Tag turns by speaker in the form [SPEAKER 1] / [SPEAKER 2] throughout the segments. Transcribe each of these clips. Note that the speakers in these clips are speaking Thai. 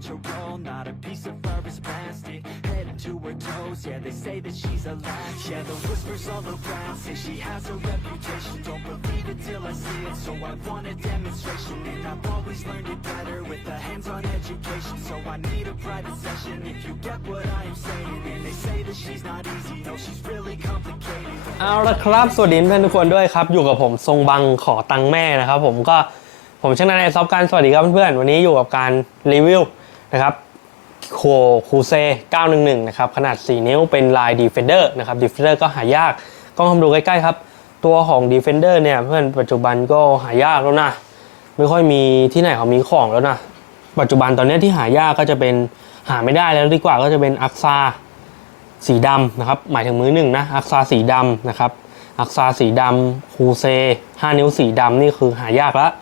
[SPEAKER 1] natural, not a piece of fur is plastic. Head to her toes, yeah, they say that she's a latch. Yeah, the whispers all around say she has a reputation. Don't believe it till I see it, so I want a demonstration. And I've always learned it better with a hands-on education. So I need a private session if you get what I am saying. And they say that she's not easy, no, she's really complicated.
[SPEAKER 2] เอาละครับ สวัสดีเพื่อนทุกคนด้วยครับ อยู่กับผมทรงบังขอตังแม่นะครับผมก็ผมช่างนายซอฟการสวัสดีครับเพื่อนๆวันนี้อยู่กับการรีวิว นะครับโคคูเซ911 นะครับ ขนาด 4 นิ้วเป็นลาย Defender นะครับ Defender ก็หายากกล้องทำดูใกล้ๆครับ ตัวของ Defender เนี่ยเพื่อนปัจจุบันก็หายากแล้วนะ ไม่ค่อยมีที่ไหนเขามีของแล้วนะ ปัจจุบันตอนนี้ที่หายากก็จะเป็นหาไม่ได้แล้วดีกว่าก็จะเป็นอักซาสีดำนะครับ หมายถึงมือหนึ่งนะอักซาสีดำนะครับอักซาสีดำคูเซ5นิ้วสีดำนี่คือหายากแล้ว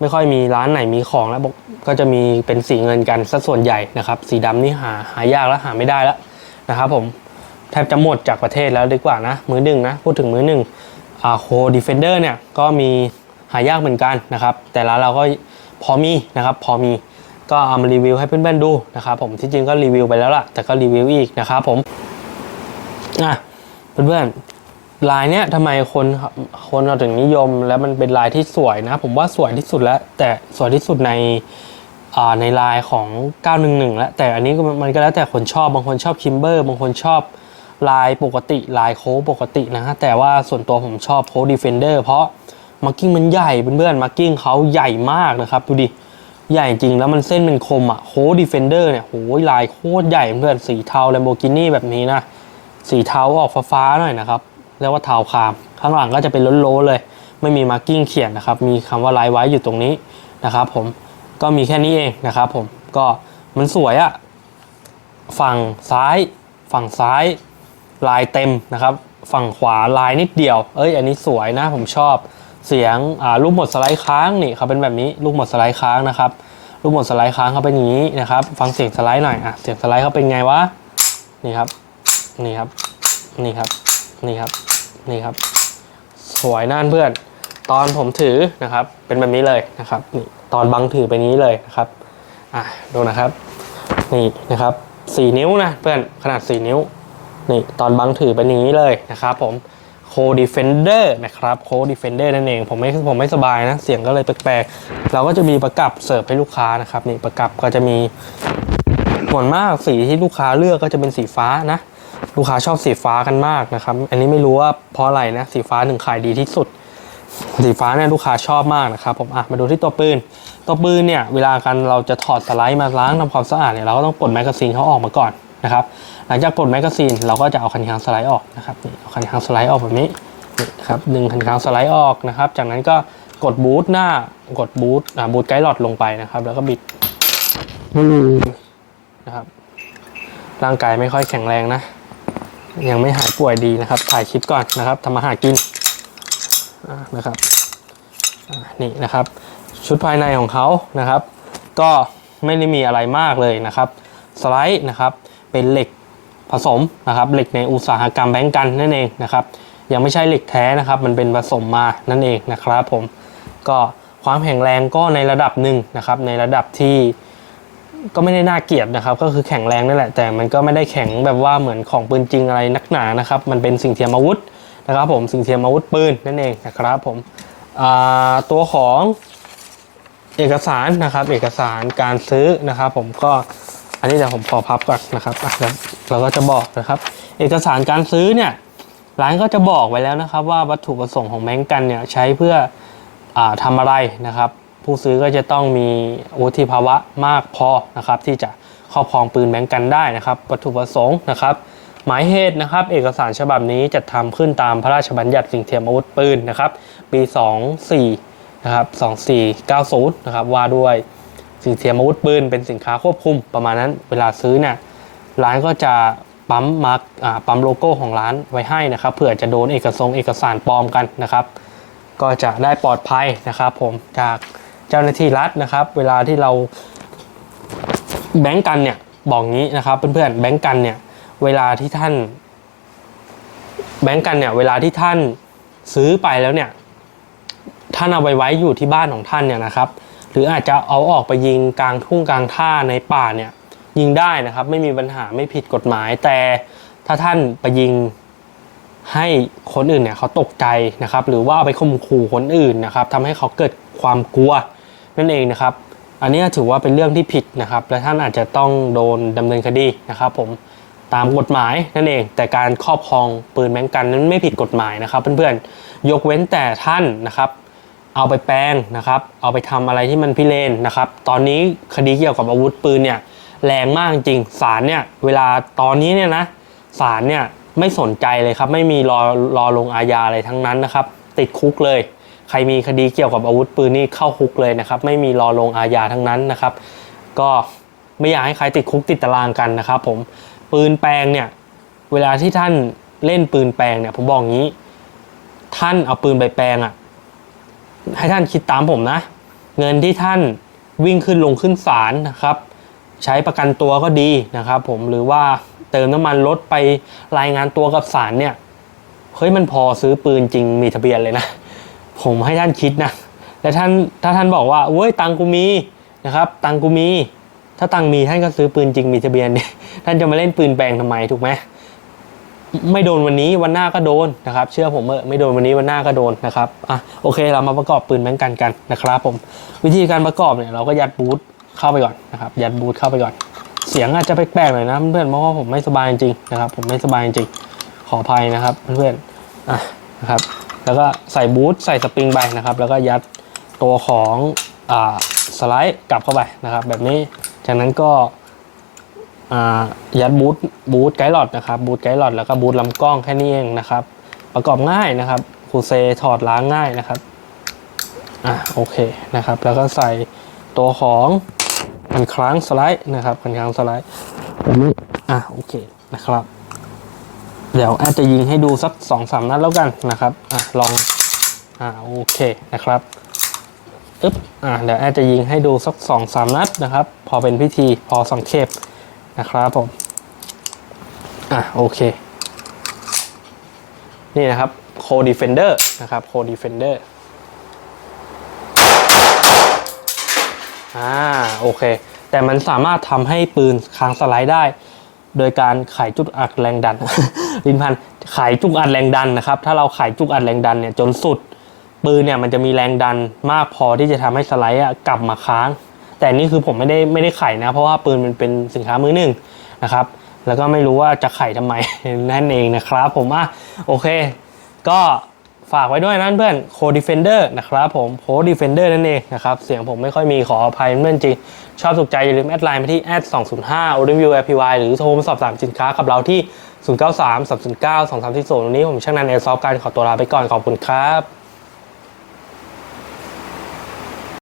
[SPEAKER 2] ไม่ค่อยมีร้านไหนมีของแล้วบก็จะมีเป็นสีเงินกันสัดส่วนใหญ่นะครับ สีดำนี่หาหายากแล้วหาไม่ได้แล้วนะครับผมแทบจะหมดจากประเทศแล้วดีกว่านะมือหนึ่งนะพูดถึงมือหนึ่งอ่าโคดีเฟนเดอร์เนี่ยก็มีหายากเหมือนกันนะครับ แต่ละเราก็พอมีนะครับพอมีก็เอามารีวิวให้เพื่อนๆดูนะครับผมที่จริงก็รีวิวไปแล้วล่ะแต่ก็รีวิวอีกนะครับผมอะเพื่อนๆ ลายเนี้ยทำไมคนคนเราถึงนิยม แล้วมันเป็นลายที่สวยนะ ผมว่าสวยที่สุดแล้ว แต่สวยที่สุดในอ่าในลายของ 911 แล้ว แต่อันนี้มันก็แล้วแต่คนชอบบางคนชอบคิมเบอร์บางคนชอบลายปกติลายโค้ปกตินะฮะแต่ว่าส่วนตัวผมชอบโค้ดีเฟนเดอร์เพราะมาร์กิ้งมันใหญ่เพื่อนๆมาร์กิ้งเขาใหญ่มากนะครับดูดิใหญ่จริงแล้วมันเส้นเป็นคมอะโค้ดีเฟนเดอร์เนี่ยโหลายโคตรใหญ่เพื่อนสีเทา Lamborghini แบบนี้นะสีเทาออกฟ้าๆหน่อยนะครับ รียกว่าเทาคาม ข้างหลังก็จะเป็นโล้นๆเลย ไม่มีมาร์กิ้งเขียนนะครับ มีคำว่าไลท์ไว้อยู่ตรงนี้นะครับผมก็มีแค่นี้เองนะครับผมก็มันสวยอะฝั่งซ้าย ฝั่งซ้ายลายเต็มนะครับ ฝั่งขวาลายนิดเดียว เอ้ยอันนี้สวยนะผมชอบเสียงลูกหมดสไลด์ค้างนี่เขาเป็นแบบนี้ลูกหมดสไลด์ค้างนะครับลูกหมดสไลด์ค้างเขาเป็นอย่างนี้นะครับ ฟังเสียงสไลด์หน่อยอะเสียงสไลด์เขาเป็นไงวะนี่ครับนี่ครับนี่ครับนี่ครับ นี่ครับ สวยน่านเพื่อน ตอนผมถือนะครับ เป็นแบบนี้เลยนะครับนี่ตอนบังถือเป็นนี้เลยนะครับอะดูนะครับ นี่นะครับสี่นิ้วนะเพื่อนขนาดสี่นิ้วนี่ตอนบังถือเป็นอย่างนี้เลยนะครับผมโคดีเฟนเดอร์นะครับโคดีเฟนเดอร์นั่นเองผมไม่ผมไม่สบายนะ เสียงก็เลยแปลกๆ เราก็จะมีประกับเสิร์ฟให้ลูกค้านะครับนี่ประกับก็จะมีส่วนมากสีที่ลูกค้าเลือกก็จะเป็นสีฟ้านะ ลูกค้าชอบสีฟ้ากันมากนะครับ อันนี้ไม่รู้ว่าเพราะอะไรนะสีฟ้าถึงขายดีที่สุด สีฟ้าเนี่ยลูกค้าชอบมากนะครับผมอะมาดูที่ตัวปืน ตัวปืนเนี่ยเวลากันเราจะถอดสไลด์มาล้างทำความสะอาดเนี่ยเราก็ต้องปลดแมกกาซีนเขาออกมาก่อนนะครับหลังจากปลดแมกกาซีนเราก็จะเอาคันคางสไลด์ออกนะครับนี่เอาคันคางสไลด์ออกแบบนี้นี่นะครับดึงคันคางสไลด์ออกนะครับ จากนั้นก็กดบูทหน้ากดบูทอ่าบูทไกด์หลอดลงไปนะครับ แล้วก็บิดนะครับร่างกายไม่ค่อยแข็งแรงนะ ยังไม่หายป่วยดีนะครับ ถ่ายคลิปก่อนนะครับทำมาหากินนะครับนี่นะครับ ชุดภายในของเขานะครับ ก็ไม่ได้มีอะไรมากเลยนะครับ สไลด์นะครับเป็นเหล็กผสมนะครับ เหล็กในอุตสาหกรรมแบงก์กันนั่นเองนะครับ ยังไม่ใช่เหล็กแท้นะครับ มันเป็นผสมมานั่นเองนะครับ ผมก็ความแข็งแรงก็ในระดับหนึ่งนะครับ ในระดับที่ ก็ไม่ได้น่าเกลียดนะครับ ก็คือแข็งแรงนั่นแหละ แต่มันก็ไม่ได้แข็งแบบว่าเหมือนของปืนจริงอะไรนักหนานะครับ มันเป็นสิ่งเทียมอาวุธนะครับผม สิ่งเทียมอาวุธปืนนั่นเองนะครับผมตัวของเอกสารนะครับ เอกสารการซื้อนะครับ ผมก็อันนี้เดี๋ยวผมขอพับก่อนนะครับแล้วเราก็จะบอกนะครับ เอกสารการซื้อเนี่ยร้านก็จะบอกไว้แล้วนะครับ ว่าวัตถุประสงค์ของแบงก์กันเนี่ยใช้เพื่ออาทำอะไรนะครับ ผู้ซื้อก็จะต้องมีวุฒิภาวะมากพอนะครับ ที่จะครอบครองปืนแบงกันได้นะครับ วัตถุประสงค์นะครับ หมายเหตุนะครับ เอกสารฉบับนี้จะทำขึ้นตามพระราชบัญญัติสิ่งเทียมอาวุธปืนนะครับ ปี 24นะครับ2490นะครับว่าด้วยสิ่งเทียมอาวุธปืนเป็นสินค้าควบคุมประมาณนั้น เวลาซื้อเนี่ยร้านก็จะปั๊มมาร์กปั๊มโลโก้ของร้านไว้ให้นะครับเผื่อจะโดนเอกสงเอกสารปลอมกันนะครับ ก็จะได้ปลอดภัยนะครับ ผมจาก เจ้าหน้าที่รัฐนะครับ เวลาที่เราแบงก์กันเนี่ยบอกงี้นะครับเพื่อนๆแบงก์กันเนี่ยเวลาที่ท่านแบงก์กันเนี่ยเวลาที่ท่านซื้อไปแล้วเนี่ยท่านเอาไปไว้อยู่ที่บ้านของท่านเนี่ยนะครับ หรืออาจจะเอาออกไปยิงกลางทุ่งกลางท่าในป่าเนี่ยยิงได้นะครับไม่มีปัญหาไม่ผิดกฎหมาย แต่ถ้าท่านไปยิงให้คนอื่นเนี่ยเขาตกใจนะครับ หรือว่าเอาไปข่มขู่คนอื่นนะครับทำให้เขาเกิดความกลัว นั่นเองนะครับ อันนี้ถือว่าเป็นเรื่องที่ผิดนะครับ และท่านอาจจะต้องโดนดำเนินคดีนะครับ ผมตามกฎหมายนั่นเอง แต่การครอบครองปืนแบงกันนั้นไม่ผิดกฎหมายนะครับ เพื่อนๆยกเว้นแต่ท่านนะครับ เอาไปแปลงนะครับ เอาไปทำอะไรที่มันพิเรนนะครับ ตอนนี้คดีเกี่ยวกับอาวุธปืนเนี่ยแรงมากจริงศาลเนี่ยเวลาตอนนี้เนี่ยนะศาลเนี่ยไม่สนใจเลยครับ ไม่มีรอรอลงอาญาอะไรทั้งนั้นนะครับ ติดคุกเลย ใครมีคดีเกี่ยวกับอาวุธปืนนี่เข้าคุกเลยนะครับ ไม่มีรอลงอาญาทั้งนั้นนะครับ ก็ไม่อยากให้ใครติดคุกติดตารางกันนะครับ ผมปืนแปลงเนี่ยเวลาที่ท่านเล่นปืนแปลงเนี่ยผมบอกงี้ ท่านเอาปืนไปแปลงอะให้ท่านคิดตามผมนะ เงินที่ท่านวิ่งขึ้นลงขึ้นศาลนะครับ ใช้ประกันตัวก็ดีนะครับ ผมหรือว่าเติมน้ำมันรถไปรายงานตัวกับศาลเนี่ยเฮ้ยมันพอซื้อปืนจริงมีทะเบียนเลยนะ ผมให้ท่านคิดนะแต่ท่านถ้าท่านบอกว่าเว้ยตังกูมีนะครับ ตังกูมี ถ้าตังมีท่านก็ซื้อปืนจริงมีทะเบียนเนี่ยท่านจะมาเล่นปืนแปลงทำไมถูกไหมไม่โดนวันนี้วันหน้าก็โดนนะครับ เชื่อผมเถอะไม่โดนวันนี้วันหน้าก็โดนนะครับอะโอเคเรามาประกอบปืนแบงกันกันนะครับ ผม วิธีการประกอบเนี่ยเราก็ยัดบูทเข้าไปก่อนนะครับ ยัดบูทเข้าไปก่อน เสียงอาจจะแปลกๆหน่อยนะเพื่อนเพราะว่าผมไม่สบายจริงนะครับ ผมไม่สบายจริงขออภัยนะครับ เพื่อนๆอะนะครับ แล้วก็ใส่บูทใส่สปริงไปนะครับ แล้วก็ยัดตัวของอสไลด์กลับเข้าไปนะครับ แบบนี้จากนั้นก็ยัดบูทบูทไกด์หลอดนะครับบูทไกด์หลอดแล้วก็บูทลำกล้องแค่นี้เองนะครับ ประกอบง่ายนะครับคูเซถอดล้างง่ายนะครับอะโอเคนะครับ แล้วก็ใส่ตัวของคันครั้งสไลด์นะครับคันครั้งสไลด์แบบนี้อะโอเคนะครับ เดี๋ยวอาจจะยิงให้ดูสักสองสามนัดแล้วกันนะครับอะลองอะโอเคนะครับอึ๊บอะเดี๋ยวอาจจะยิงให้ดูสักสองสามนัดนะครับ พอเป็นพิธีพอสังเขปนะครับผมอะโอเค นี่นะครับ Co Defender นะครับ Co Defender อ่าโอเค แต่มันสามารถทำให้ปืนค้างสไลด์ได้ โดยการไขจุดอัดแรงดัน ลินพันไขจุกอัดแรงดันนะครับ ถ้าเราไขจุกอัดแรงดันเนี่ยจนสุด ปืนเนี่ยมันจะมีแรงดันมากพอที่จะทำให้สไลด์อะกลับมาค้าง แต่นี่คือผมไม่ได้ไม่ได้ไขนะ เพราะว่าปืนมันเป็นสินค้ามือหนึ่งนะครับ แล้วก็ไม่รู้ว่าจะไขทำไมนั่นเองนะครับ ผมอะโอเค ก็ ฝากไว้ด้วยนะเพื่อนโคดิเฟนเดอร์นะครับผมโคดิเฟนเดอร์นั่นเองนะครับเสียงผมไม่ค่อยมีขออภัยเพื่อนจริง ชอบถูกใจ อย่าลืมแอดไลน์มาที่แอด @205 o r i v i e w APY หรือโทรมาสอบถามสินค้ากับเราที่ 093 309 2340วันนี้ผมช่างนันเอลซอฟการขอตัวลาไปก่อนขอบคุณครับ